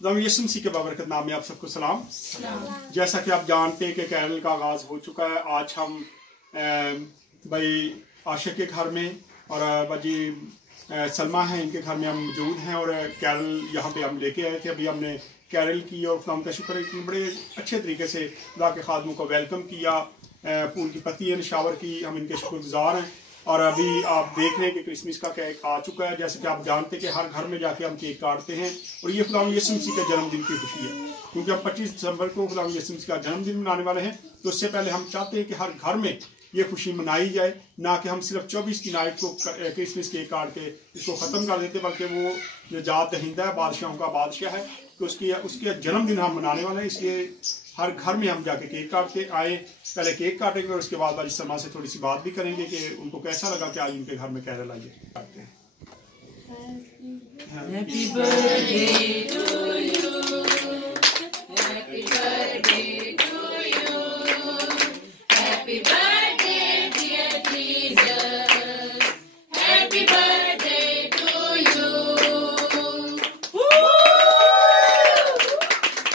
यीशु मसीह के बाबरकत नाम में आप सबको सलाम। जैसा कि आप जानते हैं कि कैरल का आगाज़ हो चुका है। आज हम भाई आशिक के घर में और बाजी सलमा हैं, इनके घर में हम मौजूद हैं और कैरल यहाँ पे हम लेके आए थे। अभी हमने कैरल की और खुदा का शुक्र है कि बड़े अच्छे तरीके से खुदा के खादमों को वेलकम किया, फूल की पत्ती निशावर की, हम इनके शुक्रगुजार हैं। और अभी आप देख रहे हैं कि क्रिसमस का केक आ चुका है। जैसे कि आप जानते हैं कि हर घर में जाके हम केक काटते हैं और ये खुदा यीशु मसीह के जन्मदिन की खुशी है, क्योंकि हम 25 दिसंबर को खुदा यीशु मसीह का जन्मदिन मनाने वाले हैं। तो उससे पहले हम चाहते हैं कि हर घर में ये खुशी मनाई जाए, ना कि हम सिर्फ 24 की नाइट को क्रिसमस केक काट के इसको ख़त्म कर देते, बल्कि वो निजात दहिंदा है, बादशाहों का बादशाह है, तो उसके जन्मदिन हम मनाने वाले हैं। इसलिए हर घर में हम जाके केक काटते आए, पहले केक काटेंगे और उसके बाद वाली समा से थोड़ी सी बात भी करेंगे कि उनको कैसा लगा कि आज उनके घर में कैरल आइए काटते हैं। Happy birthday to